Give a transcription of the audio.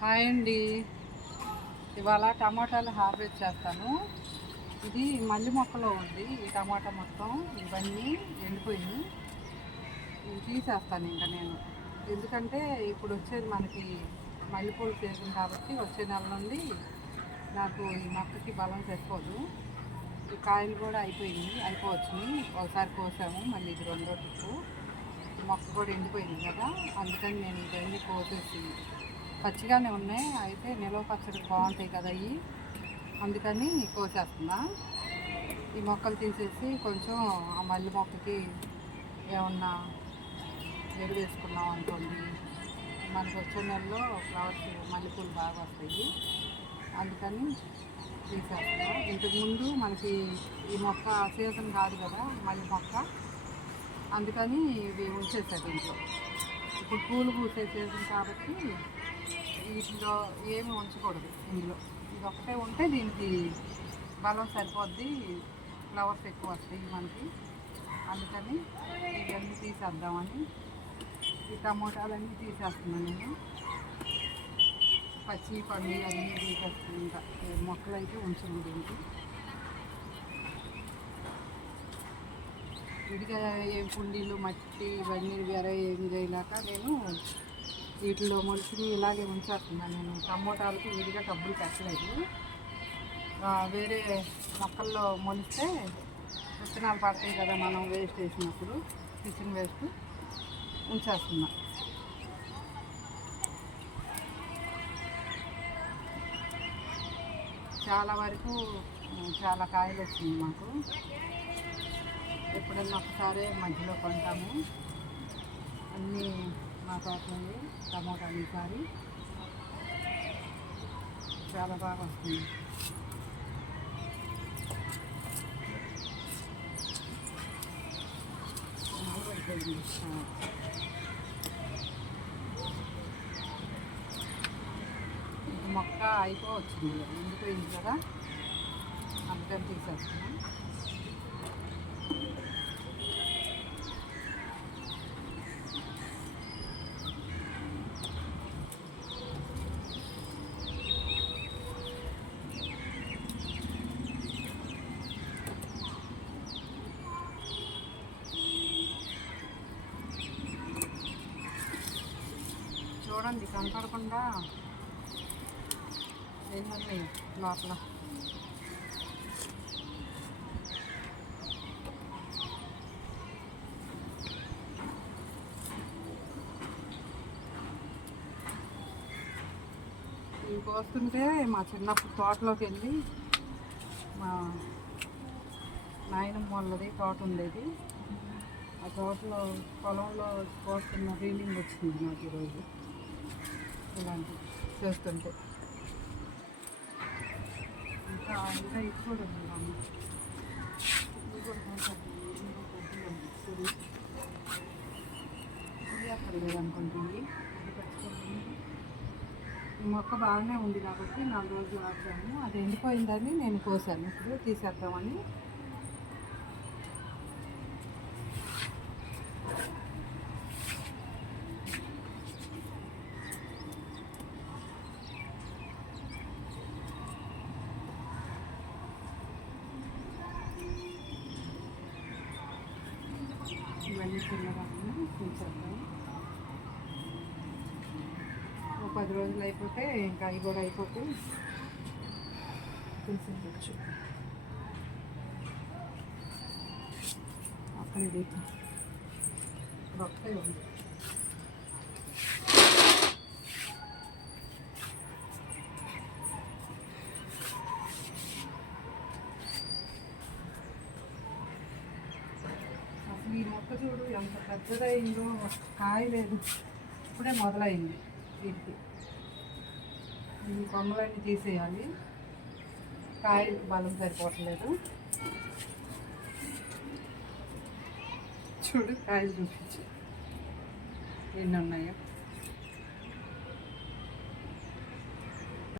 Hi అండి. ఇవాళ టమాటాలు హార్వెస్ట్ చేస్తాను. ఇది మల్లి మొక్కలో ఉంది. ఈ టమాటా మొత్తం ఇవన్నీ ఎండిపోయినాయి. ఇవి తీసేస్తాను ఇంకా నేను, ఎందుకంటే ఇప్పుడు వచ్చేది మనకి మల్లెపూల సీజన్ కాబట్టి వచ్చే నెల నుండి నాకు ఈ మొక్కకి బలం సరిపోదు. ఈ కాయలు కూడా అయిపోవచ్చుని. ఒకసారి కోసాము, మళ్ళీ ఇది రెండో టిప్పు. మొక్క కూడా ఎండిపోయింది కదా, అందుకని నేను ఇవన్నీ కోసేసి పచ్చిగానే ఉన్నాయి. అయితే నిలవ పచ్చడికి బాగుంటాయి కదా ఇవి, అందుకని కోసేస్తున్నా. ఈ మొక్కలు తీసేసి కొంచెం ఆ మల్లి మొక్కకి ఏమన్నా ఎరువు వేసుకున్నాం అనుకోండి, మనకు వచ్చే నెలలో ఫ్లవర్స్ మల్లెపూలు బాగా వస్తాయి. అందుకని తీసేస్తున్నా. ఇంతకుముందు మనకి ఈ మొక్క సీజన్ కాదు కదా మల్లి మొక్క, అందుకని ఇవి ఉంచేసారు ఇంట్లో. ఇప్పుడు పూలు పూసే సీజన్ కాబట్టి వీటిలో ఏమి ఉంచకూడదు. ఇందులో ఇది ఒకటే ఉంటే దీనికి బలం సరిపోద్ది, ఫ్లవర్స్ ఎక్కువ వస్తాయి మనకి. అందుకని ఇవన్నీ తీసేద్దామని ఈ టమోటాలన్నీ తీసేస్తున్నాను నేను. పచ్చి పండు అన్నీ తీసేస్తున్నాను. ఇంకా మొక్కలు అయితే ఉంచండి. దీనికి విడిగా ఏం కుండీలు మట్టి ఇవన్నీ వేరే ఏం చేయలేక నేను వీటిలో మొలిచి ఇలాగే ఉంచేస్తున్నాను. నేను టమోటాలకి విడిగా డబ్బులు పెట్టలేదు. వేరే మొక్కల్లో మొలిస్తే విత్తనాలు పడతాయి కదా మనం వేస్ట్ వేసినప్పుడు, కిచెన్ వేస్ట్ ఉంచేస్తున్నా. చాలా వరకు చాలా కాయలు వచ్చింది మాకు. ఎప్పుడన్నా ఒకసారి మధ్యలో కొంటాము. అన్నీ మా తోటలో టమోటాలు ఈసారి చాలా బాగా వస్తుంది. మొక్క అయిపోవచ్చింది, ఎండిపోయింది కదా, అందుకని తీసేస్తున్నాం. చూడండి, కనపడకుండా ఎన్ని లోపల. ఇవి కోస్తుంటే మా చిన్నప్పుడు తోటలోకి వెళ్ళి, మా నాయనమ్మ వాళ్ళది తోట ఉండేది. ఆ తోటలో పొలంలో కోస్తున్న ఫీలింగ్ వచ్చింది నాకు ఈరోజు ఇలాంటివి చేస్తుంటే. ఇంకా ఇది కూడా ఉంది, ఇది కూడా అక్కడ లేదనుకుంటుంది. ఈ మొక్క బాగానే ఉంది కాబట్టి 4 రోజులు వాడాము. అది ఎండిపోయిందని నేను కోసాను. ఇప్పుడు తీసేద్దామని. ఇవన్నీ చిన్నగా తీసేద్దాం. 10 రోజులు అయిపోతే ఇంకా అవి కూడా అయిపోతే తీసేయచ్చు. అక్కడ ఒక్కటే ఉంది. అసలు ఈ మొక్క చూడు ఎంత పెద్దదైందో, కాయ లేదు, ఇప్పుడే మొదలైంది. వీటికి ఈ కొమ్మలన్నీ తీసేయాలి, కాయ బలం సరిపోవట్లేదు. చూడు కాయలు చూపించు ఎన్ని ఉన్నాయో.